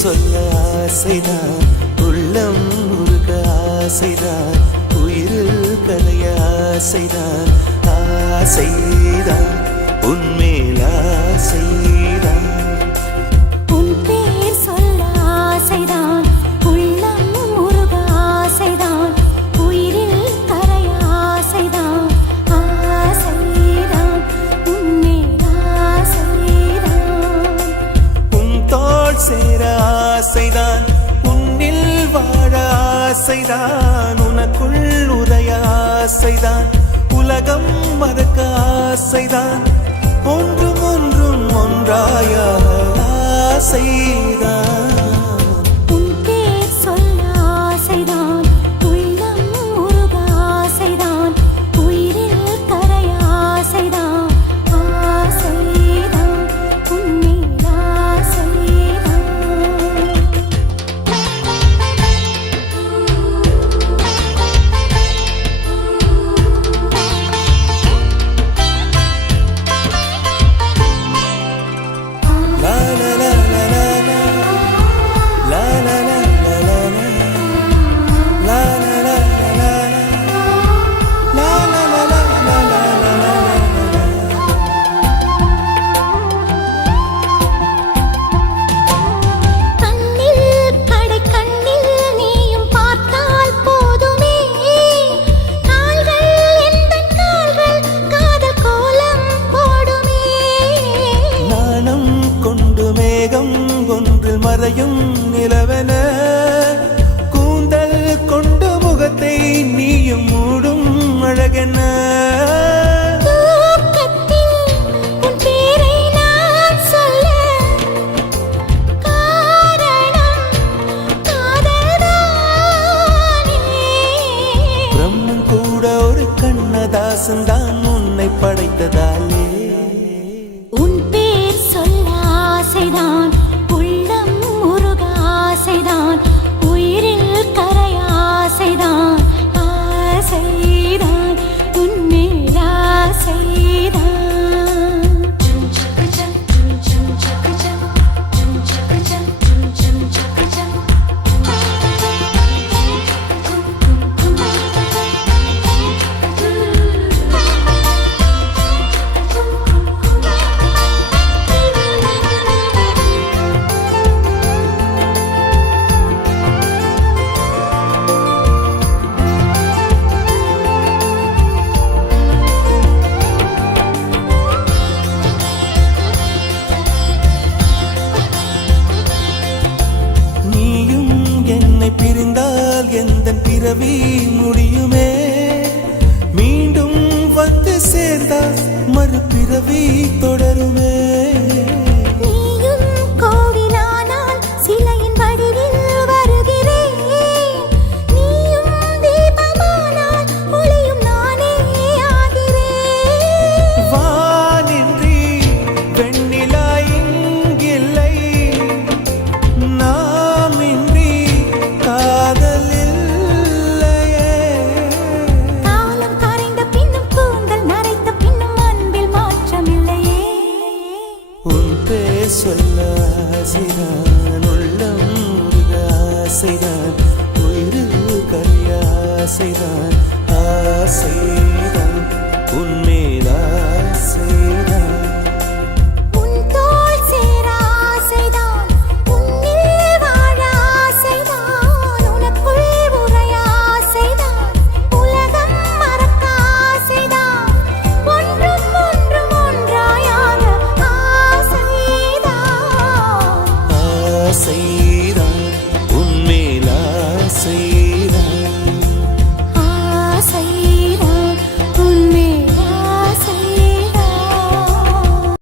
சொல்ல ஆசைதான், உள்ளம் உருக ஆசைதான், உயிரில் கலைய ஆசைதான், ஆசைதான் உன்மேல் ஆசைதான். உன் பேர் சொல்ல ஆசைதான், உள்ளம் உருக ஆசைதான், உயிரில் கரைய ஆசைதான், ஆசைதான் உன்மேல் ஆசைதான். உன் தோள் சேர ஆசைதான், உன்னில் வாழ ஆசைதான், உனக்குள் உரைய ஆசைதான், உலகம் மறக்க ஆசைதான், ஒன்றும் ஒன்றும் ஒன்றாய ஆசைதான். உன் பேர் சொல்ல ஆசைதான், உள்ளம் உருக ஆசைதான், உயிரில் கரைய ஆசைதான், ஆசைதான் உன்மேல் ஆசைதான். La la la la la la, la la la la la la, la la la la la la, la la la la la la la. கண்ணில் கடை கண்ணில் நீயும் பார்த்தால் போதுமே, கால்கள் எந்தன் கால்கள் காதல் கோலம் போடுமே. நாணம் கொண்டு மேகம் ஒன்றில் மறையும் நிலவென, கூந்தல் கொண்டு முகத்தை நீயும் மூடும் அழகென. தூக்கத்தில் உன் பேரை நான் சொல்ல காரணம் காதல்தானே. பிரம்மன் கூட ஒரு கண்ணதாசன் தான் உன்னை படைத்ததாலே. உன் பேர் சொல்ல ஆசைதான், உள்ளம் உருக ஆசைதான், உயிரில் கரைய ஆசைதான், ஆசைதான் உன்மேல் ஆசைதான். நீயும் என்னை பிரிந்தால் எந்தன் பிறவி முடியுமே, மீண்டும் வந்து சேர்ந்தால் மறுபிறவி தொடருமே. நீயும் கோவிலானால் சிலையின் வடிவில் வருகிறேன், நீயும் தீபமானால் ஒளியும் நானே ஆகிறேன். வானின்றி வெண்ணிலா இங்கில்லை, நாமின்றி காதல் இல்லையே. காலம் கரைந்த பின்னும் கூந்தல் நரைத்த பின்னும் அன்பில் மாற்றமில்லையே. உன் பேர் சொல்ல ஆசைதான், உள்ளம் உருக ஆசைதான், உயிரில் கரிய ஆசைதான், ஆசைதான் உன்மேல் ஆசைதான்.